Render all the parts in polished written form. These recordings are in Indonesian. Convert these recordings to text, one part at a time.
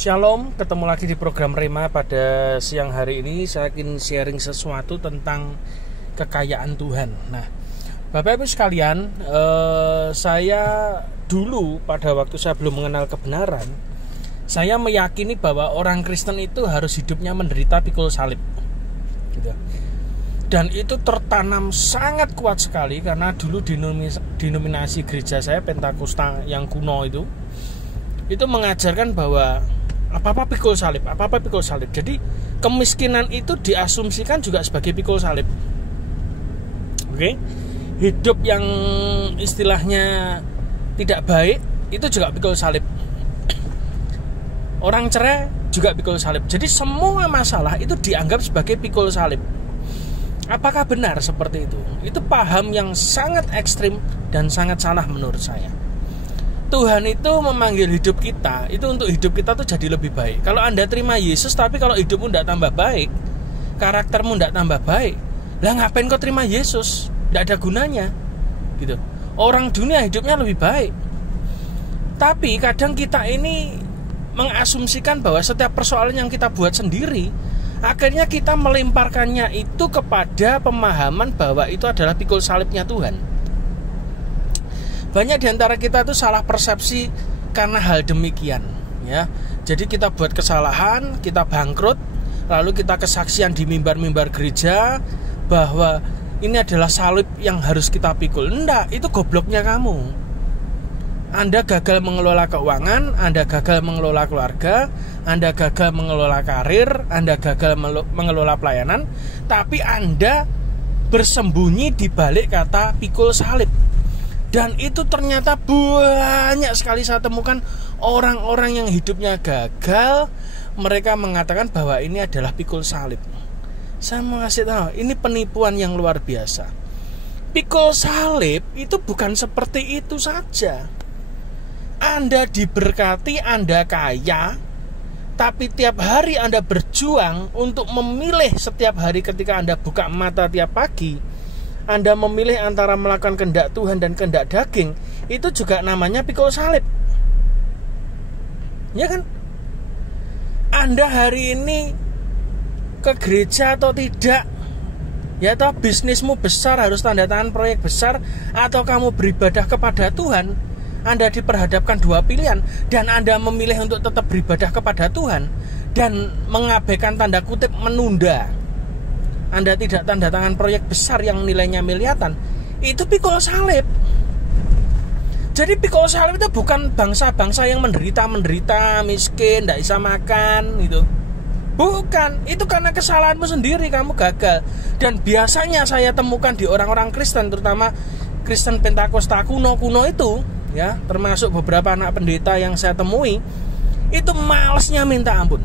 Shalom, ketemu lagi di program Rema. Pada siang hari ini saya ingin sharing sesuatu tentang kekayaan Tuhan. Nah, Bapak Ibu sekalian, saya dulu pada waktu saya belum mengenal kebenaran, saya meyakini bahwa orang Kristen itu harus hidupnya menderita pikul salib gitu. Dan itu tertanam sangat kuat sekali karena dulu denominasi gereja saya Pentakosta yang kuno itu mengajarkan bahwa apa-apa pikul salib, apa-apa pikul salib. Jadi kemiskinan itu diasumsikan juga sebagai pikul salib. Oke? Hidup yang istilahnya tidak baik itu juga pikul salib. Orang cerai juga pikul salib. Jadi semua masalah itu dianggap sebagai pikul salib. Apakah benar seperti itu? Itu paham yang sangat ekstrim dan sangat salah menurut saya. Tuhan itu memanggil hidup kita itu untuk hidup kita tuh jadi lebih baik. Kalau Anda terima Yesus tapi kalau hidupmu tidak tambah baik, karaktermu tidak tambah baik, lah ngapain kau terima Yesus? Tidak ada gunanya gitu. Orang dunia hidupnya lebih baik. Tapi kadang kita ini mengasumsikan bahwa setiap persoalan yang kita buat sendiri, akhirnya kita melemparkannya itu kepada pemahaman bahwa itu adalah pikul salibnya Tuhan. Banyak diantara kita tuh salah persepsi karena hal demikian, ya. Jadi kita buat kesalahan, kita bangkrut, lalu kita kesaksian di mimbar-mimbar gereja bahwa ini adalah salib yang harus kita pikul. Enggak, itu gobloknya kamu. Anda gagal mengelola keuangan, Anda gagal mengelola keluarga, Anda gagal mengelola karir, Anda gagal mengelola pelayanan, tapi Anda bersembunyi di balik kata pikul salib. Dan itu ternyata banyak sekali saya temukan orang-orang yang hidupnya gagal, mereka mengatakan bahwa ini adalah pikul salib. Saya mau kasih tahu, ini penipuan yang luar biasa. Pikul salib itu bukan seperti itu saja. Anda diberkati, Anda kaya, tapi tiap hari Anda berjuang untuk memilih setiap hari ketika Anda buka mata tiap pagi, Anda memilih antara melakukan kehendak Tuhan dan kehendak daging, itu juga namanya pikul salib. Ya kan? Anda hari ini ke gereja atau tidak, ya atau bisnismu besar harus tanda tangan proyek besar, atau kamu beribadah kepada Tuhan, Anda diperhadapkan dua pilihan, dan Anda memilih untuk tetap beribadah kepada Tuhan dan mengabaikan tanda kutip menunda. Anda tidak tanda tangan proyek besar yang nilainya miliaran, itu pikul salib. Jadi pikul salib itu bukan bangsa-bangsa yang menderita, miskin, tidak bisa makan gitu. Bukan, itu karena kesalahanmu sendiri, kamu gagal. Dan biasanya saya temukan di orang-orang Kristen, terutama Kristen Pentakosta kuno itu, ya, termasuk beberapa anak pendeta yang saya temui, itu malasnya minta ampun,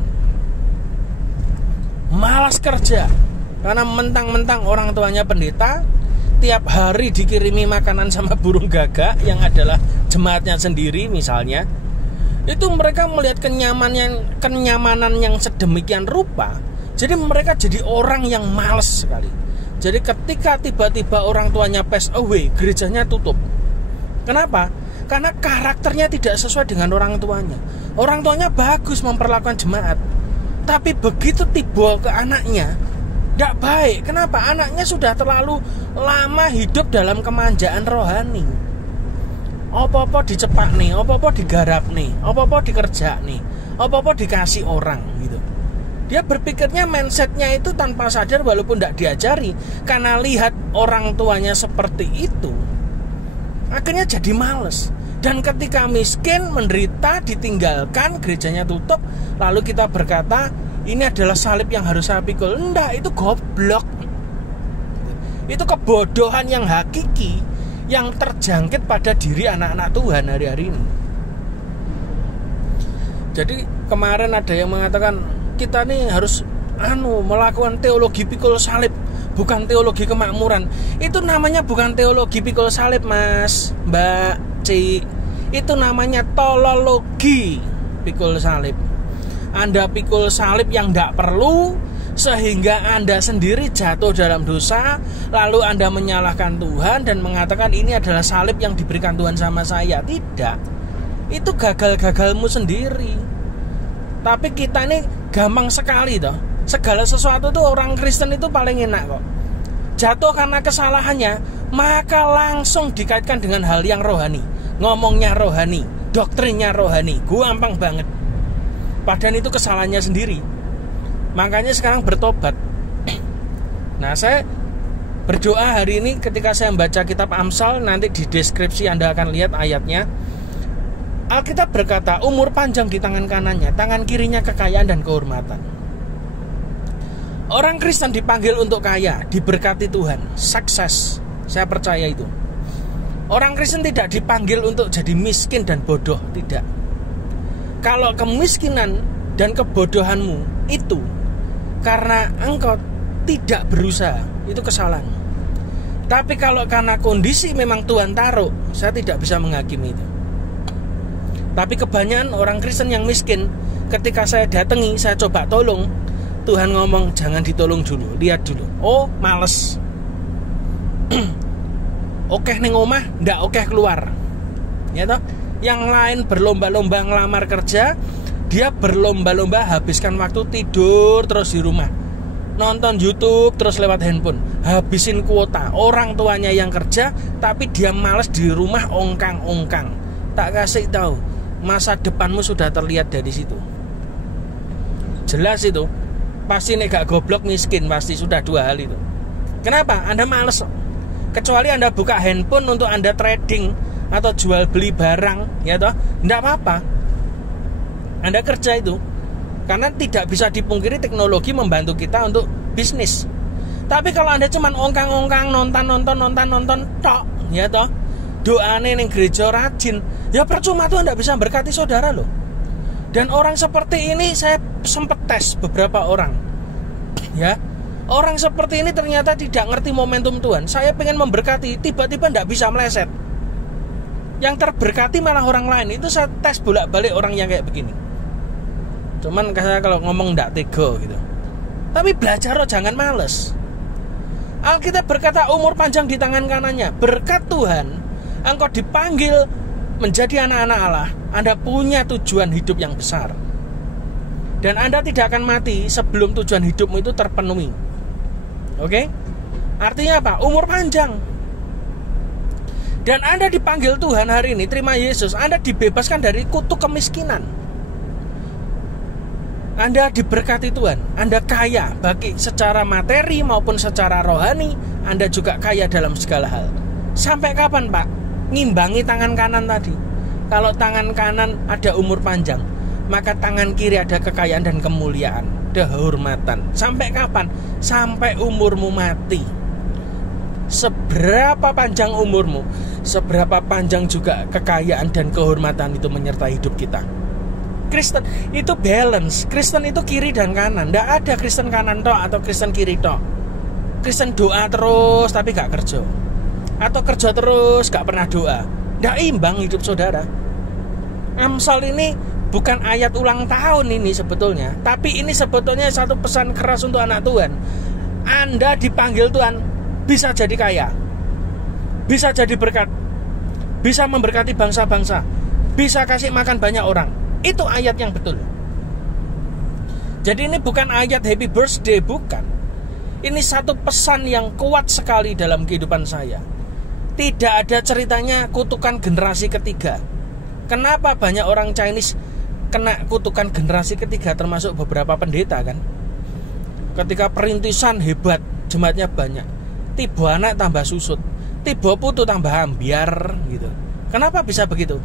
malas kerja. Karena mentang-mentang orang tuanya pendeta, tiap hari dikirimi makanan sama burung gagak yang adalah jemaatnya sendiri misalnya. Itu mereka melihat kenyamanan yang sedemikian rupa. Jadi mereka jadi orang yang malas sekali. Jadi ketika tiba-tiba orang tuanya pass away, gerejanya tutup. Kenapa? Karena karakternya tidak sesuai dengan orang tuanya. Orang tuanya bagus memperlakukan jemaat, tapi begitu tiba ke anaknya, tidak baik. Kenapa? Anaknya sudah terlalu lama hidup dalam kemanjaan rohani. Apa-apa dicepak nih, apa-apa digarap nih, apa-apa dikerja nih, apa-apa dikasih orang gitu. Dia berpikirnya, mindsetnya itu tanpa sadar walaupun tidak diajari. Karena lihat orang tuanya seperti itu, akhirnya jadi males. Dan ketika miskin, menderita, ditinggalkan, gerejanya tutup, lalu kita berkata, ini adalah salib yang harus saya pikul. Enggak, itu goblok. Itu kebodohan yang hakiki, yang terjangkit pada diri anak-anak Tuhan hari-hari ini. Jadi kemarin ada yang mengatakan kita nih harus melakukan teologi pikul salib, bukan teologi kemakmuran. Itu namanya bukan teologi pikul salib, Mas, Mbak, Ci. Itu namanya tolologi pikul salib. Anda pikul salib yang tidak perlu, sehingga Anda sendiri jatuh dalam dosa, lalu Anda menyalahkan Tuhan dan mengatakan ini adalah salib yang diberikan Tuhan sama saya. Tidak, itu gagal-gagalmu sendiri. Tapi kita ini gampang sekali toh. Segala sesuatu tuh orang Kristen itu paling enak kok. Jatuh karena kesalahannya, maka langsung dikaitkan dengan hal yang rohani. Ngomongnya rohani, doktrinnya rohani, gampang banget. Padahal itu kesalahannya sendiri. Makanya sekarang bertobat. Nah, saya berdoa hari ini ketika saya membaca kitab Amsal, nanti di deskripsi Anda akan lihat ayatnya. Alkitab berkata, umur panjang di tangan kanannya, tangan kirinya kekayaan dan kehormatan. Orang Kristen dipanggil untuk kaya, diberkati Tuhan, sukses. Saya percaya itu. Orang Kristen tidak dipanggil untuk jadi miskin dan bodoh, tidak. Kalau kemiskinan dan kebodohanmu itu karena engkau tidak berusaha, itu kesalahan. Tapi kalau karena kondisi memang Tuhan taruh, saya tidak bisa menghakimi itu. Tapi kebanyakan orang Kristen yang miskin, ketika saya datangi, saya coba tolong, Tuhan ngomong jangan ditolong dulu, lihat dulu. Oh, males. Oke ning omah, ndak oke keluar. Ya toh? Yang lain berlomba-lomba ngelamar kerja, dia berlomba-lomba habiskan waktu tidur terus di rumah. Nonton YouTube terus lewat handphone, habisin kuota. Orang tuanya yang kerja, tapi dia males di rumah ongkang-ongkang. Tak kasih tahu, masa depanmu sudah terlihat dari situ. Jelas itu. Pasti nek gak goblok miskin, pasti sudah dua hal itu. Kenapa? Anda males. Kecuali Anda buka handphone untuk Anda trading atau jual beli barang, ya toh, enggak apa-apa. Anda kerja itu. Karena tidak bisa dipungkiri teknologi membantu kita untuk bisnis. Tapi kalau Anda cuma ongkang-ongkang, nonton tok, ya toh, doane ning gereja rajin, ya percuma tuh Anda bisa berkati saudara loh. Dan orang seperti ini saya sempat tes beberapa orang. Ya, orang seperti ini ternyata tidak ngerti momentum Tuhan. Saya pengen memberkati, tiba-tiba tidak bisa meleset. Yang terberkati malah orang lain. Itu saya tes bolak-balik orang yang kayak begini. Cuman saya kalau ngomong tidak tega gitu. Tapi belajar loh, jangan males. Alkitab berkata umur panjang di tangan kanannya. Berkat Tuhan, engkau dipanggil menjadi anak-anak Allah. Anda punya tujuan hidup yang besar. Dan Anda tidak akan mati sebelum tujuan hidupmu itu terpenuhi. Oke? Artinya apa? Umur panjang. Dan Anda dipanggil Tuhan hari ini, terima Yesus, Anda dibebaskan dari kutuk kemiskinan. Anda diberkati Tuhan. Anda kaya baik secara materi maupun secara rohani. Anda juga kaya dalam segala hal. Sampai kapan, Pak? Ngimbangi tangan kanan tadi. Kalau tangan kanan ada umur panjang, maka tangan kiri ada kekayaan dan kemuliaan, kehormatan. Sampai kapan? Sampai umurmu mati. Seberapa panjang umurmu, seberapa panjang juga kekayaan dan kehormatan itu menyertai hidup kita. Kristen itu balance. Kristen itu kiri dan kanan. Tidak ada Kristen kanan tok atau Kristen kiri tok. Kristen doa terus tapi gak kerja, atau kerja terus gak pernah doa. Tidak imbang hidup saudara. Amsal ini bukan ayat ulang tahun ini sebetulnya, tapi ini sebetulnya satu pesan keras untuk anak Tuhan. Anda dipanggil Tuhan bisa jadi kaya, bisa jadi berkat, bisa memberkati bangsa-bangsa, bisa kasih makan banyak orang. Itu ayat yang betul. Jadi ini bukan ayat happy birthday, bukan. Ini satu pesan yang kuat sekali dalam kehidupan saya. Tidak ada ceritanya kutukan generasi ketiga. Kenapa banyak orang Chinese kena kutukan generasi ketiga, termasuk beberapa pendeta kan? Ketika perintisan hebat, jemaatnya banyak, tiba anak tambah susut, tiba putu tambah ambiar gitu. Kenapa bisa begitu?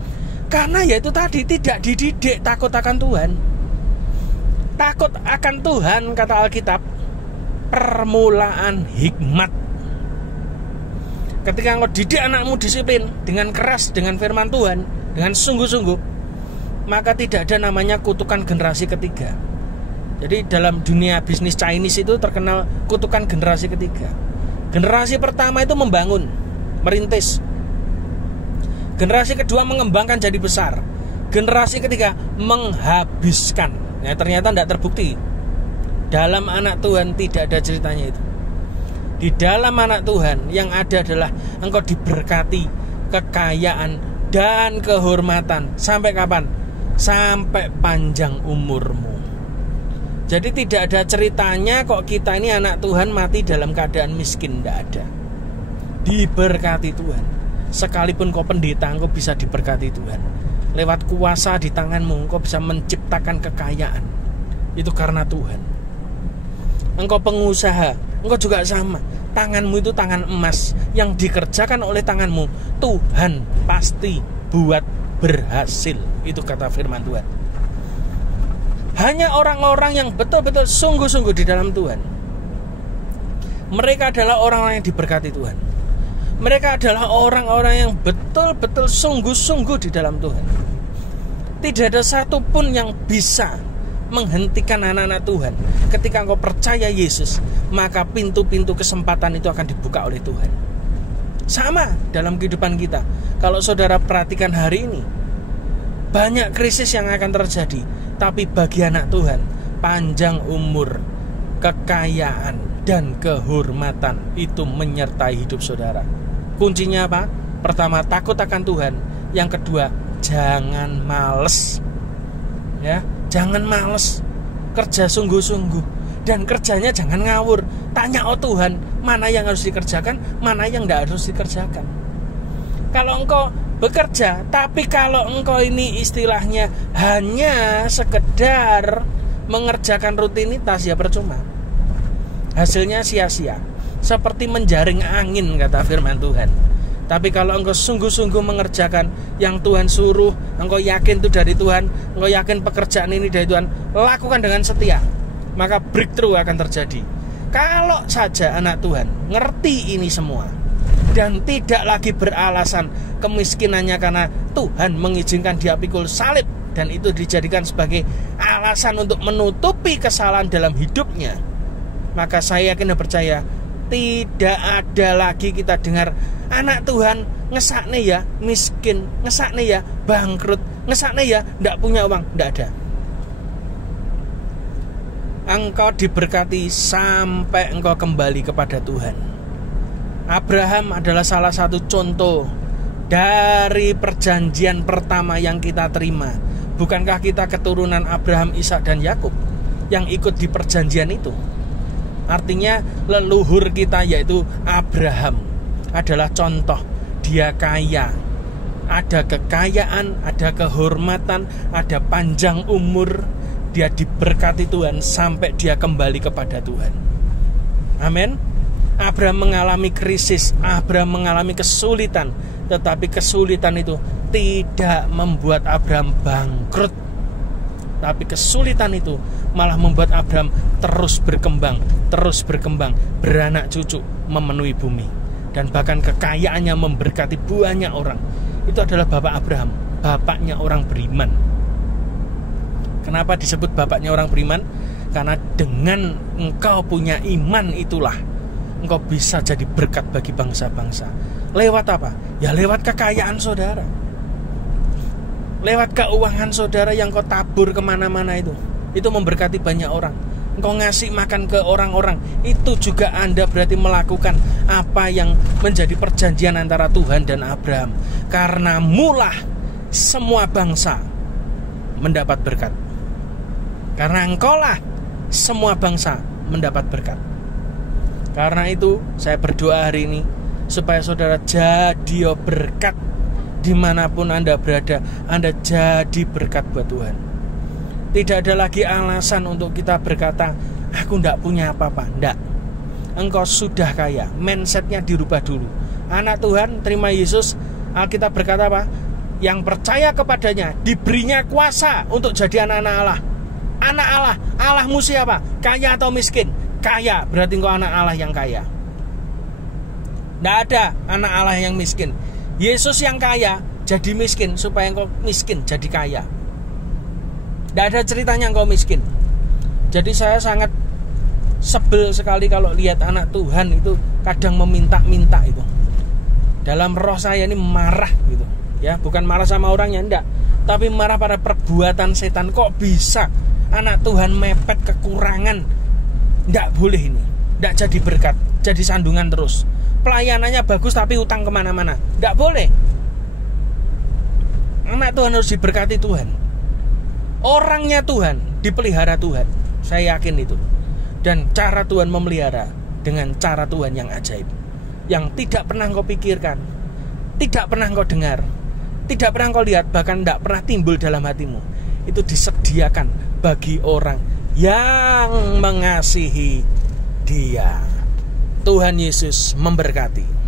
Karena ya itu tadi, tidak dididik takut akan Tuhan. Takut akan Tuhan, kata Alkitab, permulaan hikmat. Ketika engkau didik anakmu disiplin dengan keras, dengan firman Tuhan, dengan sungguh-sungguh, maka tidak ada namanya kutukan generasi ketiga. Jadi dalam dunia bisnis Chinese itu terkenal kutukan generasi ketiga. Generasi pertama itu membangun, merintis. Generasi kedua mengembangkan jadi besar. Generasi ketiga menghabiskan. Nah, ternyata tidak terbukti. Dalam anak Tuhan tidak ada ceritanya itu. Di dalam anak Tuhan yang ada adalah engkau diberkati kekayaan dan kehormatan. Sampai kapan? Sampai panjang umurmu. Jadi tidak ada ceritanya kok kita ini anak Tuhan mati dalam keadaan miskin, tidak ada. Diberkati Tuhan. Sekalipun kau pendeta, engkau bisa diberkati Tuhan. Lewat kuasa di tanganmu, engkau bisa menciptakan kekayaan. Itu karena Tuhan. Engkau pengusaha, engkau juga sama. Tanganmu itu tangan emas yang dikerjakan oleh tanganmu. Tuhan pasti buat berhasil. Itu kata firman Tuhan. Hanya orang-orang yang betul-betul sungguh-sungguh di dalam Tuhan, mereka adalah orang-orang yang diberkati Tuhan. Mereka adalah orang-orang yang betul-betul sungguh-sungguh di dalam Tuhan. Tidak ada satupun yang bisa menghentikan anak-anak Tuhan. Ketika engkau percaya Yesus, maka pintu-pintu kesempatan itu akan dibuka oleh Tuhan. Sama dalam kehidupan kita. Kalau saudara perhatikan hari ini, banyak krisis yang akan terjadi. Tapi bagi anak Tuhan, panjang umur, kekayaan, dan kehormatan itu menyertai hidup saudara. Kuncinya apa? Pertama, takut akan Tuhan. Yang kedua, jangan males. Ya, jangan males. Kerja sungguh-sungguh. Dan kerjanya jangan ngawur. Tanya Tuhan, mana yang harus dikerjakan, mana yang tidak harus dikerjakan. Kalau engkau bekerja, tapi kalau engkau ini istilahnya hanya sekedar mengerjakan rutinitas, ya percuma. Hasilnya sia-sia. Seperti menjaring angin, kata firman Tuhan. Tapi kalau engkau sungguh-sungguh mengerjakan yang Tuhan suruh, engkau yakin itu dari Tuhan, engkau yakin pekerjaan ini dari Tuhan, lakukan dengan setia, maka breakthrough akan terjadi. Kalau saja anak Tuhan ngerti ini semua dan tidak lagi beralasan kemiskinannya karena Tuhan mengizinkan dia pikul salib, dan itu dijadikan sebagai alasan untuk menutupi kesalahan dalam hidupnya, maka saya yakin dan percaya tidak ada lagi kita dengar anak Tuhan ngesakne ya miskin, ngesakne ya bangkrut, ngesakne ya tidak punya uang. Tidak ada. Engkau diberkati sampai engkau kembali kepada Tuhan. Abraham adalah salah satu contoh dari perjanjian pertama yang kita terima. Bukankah kita keturunan Abraham, Ishak, dan Yakub yang ikut di perjanjian itu? Artinya leluhur kita yaitu Abraham adalah contoh. Dia kaya, ada kekayaan, ada kehormatan, ada panjang umur. Dia diberkati Tuhan sampai dia kembali kepada Tuhan. Amin. Abraham mengalami krisis, Abraham mengalami kesulitan, tetapi kesulitan itu tidak membuat Abraham bangkrut. Tapi kesulitan itu malah membuat Abraham terus berkembang, beranak cucu, memenuhi bumi. Dan bahkan kekayaannya memberkati banyak orang. Itu adalah bapak Abraham, bapaknya orang beriman. Kenapa disebut bapaknya orang beriman? Karena dengan engkau punya iman itulah engkau bisa jadi berkat bagi bangsa-bangsa. Lewat apa? Ya lewat kekayaan saudara, lewat keuangan saudara yang kau tabur kemana-mana itu memberkati banyak orang. Engkau ngasih makan ke orang-orang, itu juga Anda berarti melakukan apa yang menjadi perjanjian antara Tuhan dan Abraham. Karena mulah semua bangsa mendapat berkat. Karena engkaulah semua bangsa mendapat berkat. Karena itu saya berdoa hari ini supaya saudara jadi berkat. Dimanapun Anda berada, Anda jadi berkat buat Tuhan. Tidak ada lagi alasan untuk kita berkata, aku tidak punya apa-apa. Tidak. Engkau sudah kaya. Mindsetnya dirubah dulu. Anak Tuhan terima Yesus, Alkitab berkata apa? Yang percaya kepadanya diberinya kuasa untuk jadi anak-anak Allah. Anak Allah. Allahmu siapa? Kaya atau miskin? Kaya. Berarti engkau anak Allah yang kaya. Tidak ada anak Allah yang miskin. Yesus yang kaya jadi miskin supaya engkau miskin jadi kaya. Tidak ada ceritanya engkau miskin. Jadi saya sangat sebel sekali kalau lihat anak Tuhan itu kadang meminta-minta itu. Dalam roh saya ini marah gitu. Ya, bukan marah sama orangnya, enggak, tapi marah pada perbuatan setan. Kok bisa anak Tuhan mepet kekurangan? Enggak boleh ini. Enggak jadi berkat, jadi sandungan terus. Pelayanannya bagus tapi utang kemana-mana. Enggak boleh. Anak Tuhan harus diberkati Tuhan. Orangnya Tuhan dipelihara Tuhan. Saya yakin itu. Dan cara Tuhan memelihara dengan cara Tuhan yang ajaib, yang tidak pernah kau pikirkan, tidak pernah kau dengar, tidak pernah kau lihat, bahkan tidak pernah timbul dalam hatimu. Itu disediakan bagi orang yang mengasihi Dia. Tuhan Yesus memberkati.